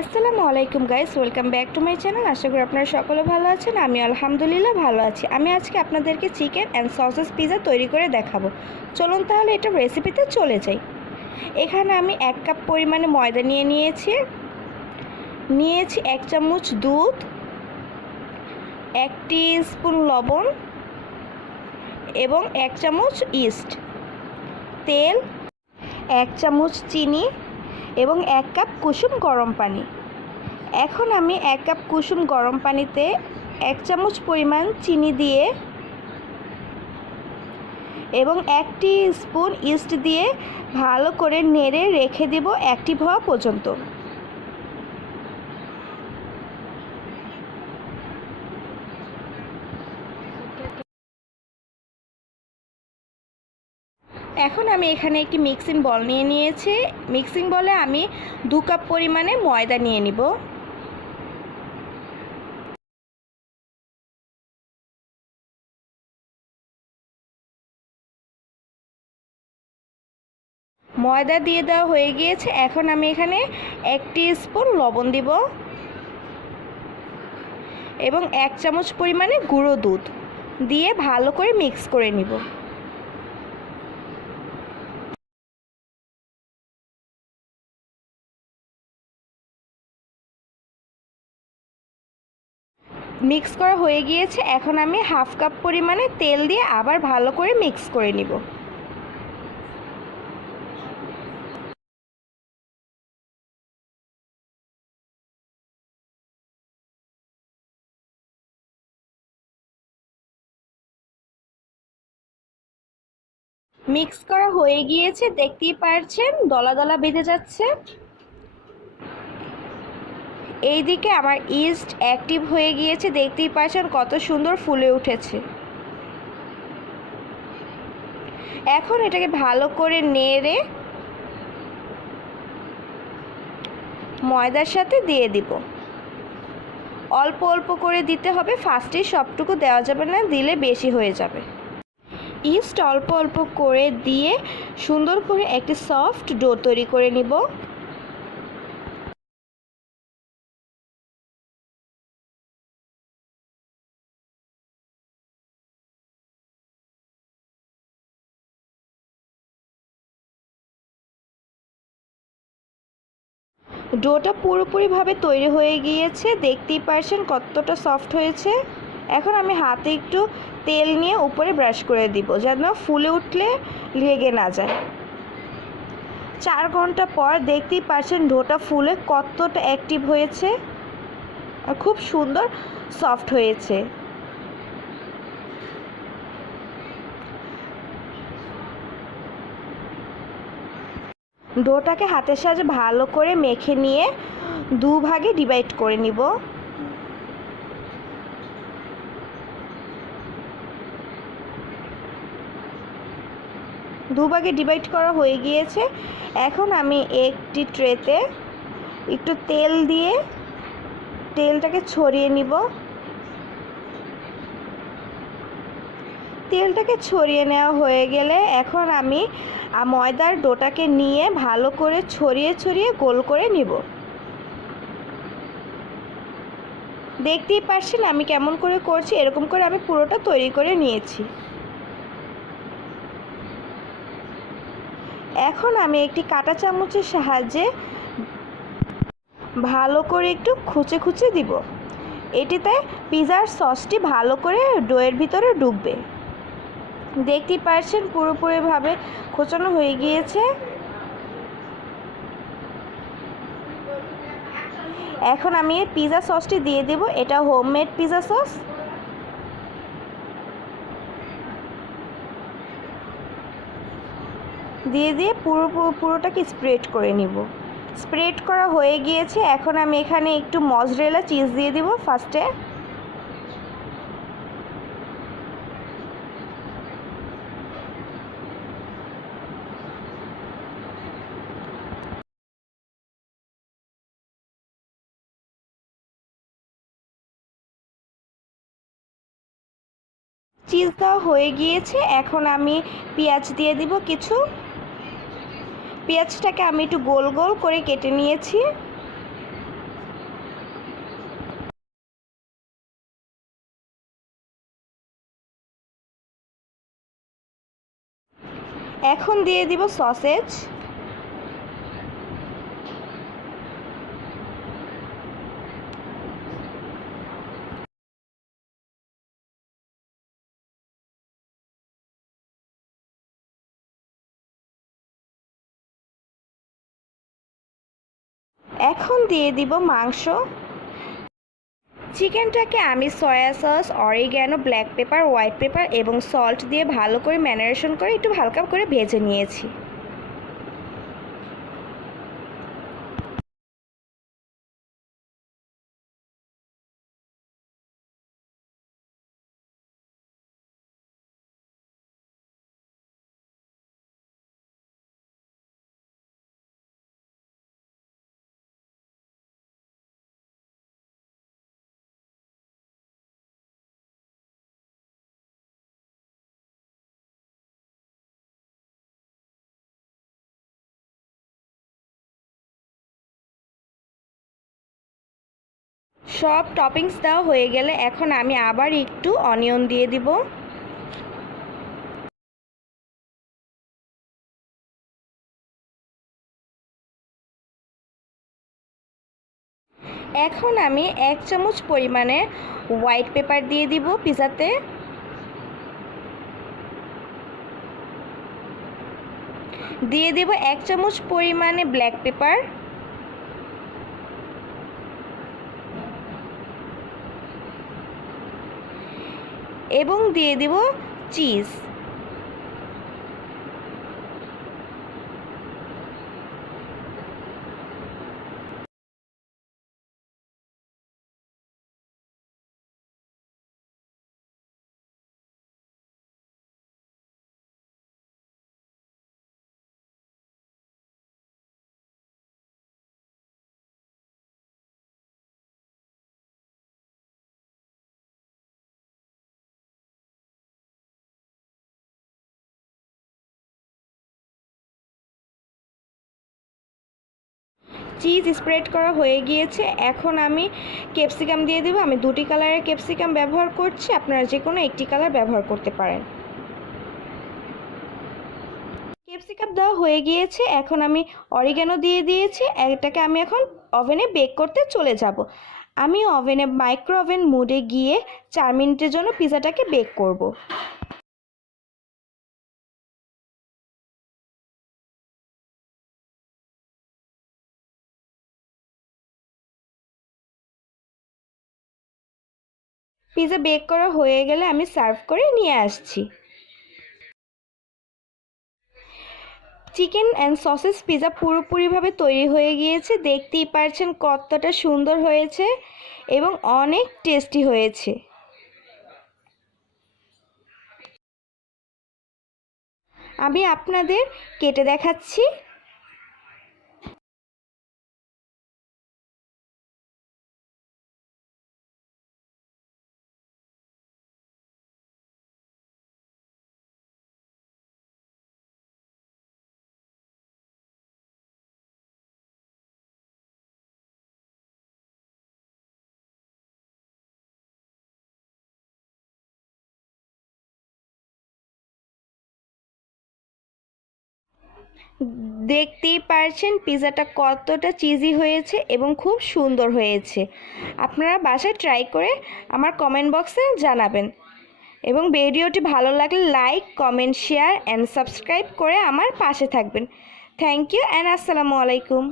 আসসালামু আলাইকুম guys, welcome back to my channel. আশা করি আপনারা সকলে ভালো আছেন। আমি আলহামদুলিল্লাহ ভালো আছি। আমি আজকে আপনাদেরকে চিকেন অ্যান্ড সসেস পিৎজা তৈরি করে দেখাবো। চলুন তাহলে এটা রেসিপিতে চলে যাই। এখানে আমি 1 কাপ পরিমাণে ময়দা নিয়েছি 1 চামচ দুধ, 1 টিস্পুন লবণ এবং 1 চামচ ইস্ট, তেল, 1 চামচ চিনি এবং 1 কাপ কুসুম গরম পানি। এখন আমি 1 কাপ কুসুম গরম পানিতে 1 চামচ পরিমাণ চিনি দিয়ে এবং 1 টিস্পুন ইস্ট দিয়ে ভালো করে নেড়ে রেখে দেব অ্যাক্টিভ হওয়া পর্যন্ত। এখন আমি এখানে একটি মিক্সিং বল নিয়েছি। মিক্সিং বলে আমি 2 কাপ পরিমাণে ময়দা নিয়ে নিব। ময়দা দিয়ে দেওয়া হয়ে গিয়েছে। এখন আমি এখানে 1 টিস্পুন লবণ দিব এবং 1 চামচ পরিমাণে গুঁড়ো দুধ দিয়ে ভালো করে মিক্স করে নিব। মিক্স করা হয়ে গিয়েছে। এখন আমি 1/2 কাপ পরিমাণে তেল দিয়ে আবার ভালো করে মিক্স করে নিব। মিক্স করা হয়ে গিয়েছে, দেখতেই পাচ্ছেন দলা দলা বেঁধে যাচ্ছে। এইদিকে আমার ইস্ট অ্যাক্টিভ হয়ে গিয়েছে, দেখতেই পাচ্ছেন কত সুন্দর ফুলে উঠেছে। এখন এটাকে ভালো করে নেড়ে ময়দার সাথে দিয়ে দিব। অল্প অল্প করে দিতে হবে, ফার্স্টেই সবটুকু দেওয়া যাবে না, দিলে বেশি হয়ে যাবে। ইস্ট অল্প অল্প করে দিয়ে সুন্দর করে একটি সফট ডো তৈরি করে নিব। ডোটা পুরোপুরিভাবে তৈরি হয়ে গিয়েছে, দেখতেই পাচ্ছেন কতটা সফট হয়েছে। এখন আমি হাতে একটু তেল নিয়ে উপরে ব্রাশ করে দিব, যেন ফুলে উঠলে লেগে না যায়। 4 ঘন্টা পর দেখতেই পাচ্ছেন ডোটা ফুলে কতটা অ্যাক্টিভ হয়েছে আর খুব সুন্দর সফট হয়েছে। ডোটাকে হাতের সাহায্যে ভালো করে মেখে নিয়ে 2 ভাগে ডিভাইড করে নিব। দুভাগে ডিভাইড করা হয়ে গিয়েছে। এখন আমি একটি ট্রেতে একটু তেল দিয়ে তেলটাকে ছড়িয়ে নিব। তেলটাকে ছড়িয়ে নেওয়া হয়ে গেলে এখন আমি ময়দার ডোটাকে নিয়ে ভালো করে ছড়িয়ে ছড়িয়ে গোল করে নিব। দেখতেই পাচ্ছেন আমি কেমন করে করছি, এরকম করে আমি পুরোটা তৈরি করে নিয়েছি। এখন আমি একটি কাঁটা চামচের সাহায্যে ভালো করে একটু খুঁচে খুঁচে দিব। এটিতে পিৎজার সসটি ভালো করে ডোয়ের ভিতরে ঢুকবে। দেখতেই পাচ্ছেন পুরোপুরিভাবে খোঁচানো হয়ে গিয়েছে। এখন আমি পিৎজা সসটি দিয়ে দেব। এটা হোমমেড পিৎজা সস। দিয়ে পুরোটাকে স্প্রেড করে নিব। স্প্রেড করা হয়ে গিয়েছে। এখন আমি এখানে একটু মজরেলা চিজ দিয়ে দিব ফার্স্টে। চিজ দেওয়া হয়ে গিয়েছে। এখন আমি পেঁয়াজ দিয়ে দিব কিছু। পেঁয়াজটাকে আমি একটু গোল গোল করে কেটে নিয়েছি। এখন দিয়ে দিব সসেজ। এখন দিয়ে দিব মাংস। চিকেনটাকে আমি soya sauce, oregano, black pepper, white paper এবং সল্ট দিয়ে ভালো করে ম্যারিনেশন করে একটু হালকা করে ভেজে নিয়েছি। সব টপিংস দেওয়া হয়ে গেলে এখন আমি আবার একটু অনিয়ন দিয়ে দিব। এখন আমি 1 চামচ পরিমাণে হোয়াইট পেপার দিয়ে দিব পিজাতে। দিয়ে দেব 1 চামচ পরিমাণে ব্ল্যাক পেপার এবং দিয়ে দেব চিজ। চিজ স্প্রেড করা হয়ে গিয়েছে। এখন আমি ক্যাপসিকাম দিয়ে দেব। আমি 2টি কালারের ক্যাপসিকাম ব্যবহার করছি, আপনারা যে কোনো একটি কালার ব্যবহার করতে পারেন। ক্যাপসিকাম দেওয়া হয়ে গিয়েছে। এখন আমি অরিগ্যানো দিয়ে দিয়েছি। এটাকে আমি এখন ওভেনে বেক করতে চলে যাব। আমি ওভেনে মাইক্রো ওভেন মোডে গিয়ে 4 মিনিটের জন্য পিজাটাকে বেক করব। পিজা বেক করা হয়ে গেলে আমি সার্ভ করে নিয়ে আসছি। চিকেন অ্যান্ড সসেস পিজা পুরোপুরিভাবে তৈরি হয়ে গিয়েছে। দেখতেই পারছেন কতটা সুন্দর হয়েছে এবং অনেক টেস্টি হয়েছে। আমি আপনাদের কেটে দেখাচ্ছি। দেখতেই পারছেন পিজাটা কতটা চিজি হয়েছে এবং খুব সুন্দর হয়েছে। আপনারা বাসায় ট্রাই করে আমার কমেন্ট বক্সে জানাবেন এবং ভিডিওটি ভালো লাগলে like, comment, share and subscribe করে আমার পাশে থাকবেন। থ্যাংক ইউ অ্যান্ড আসসালামু আলাইকুম।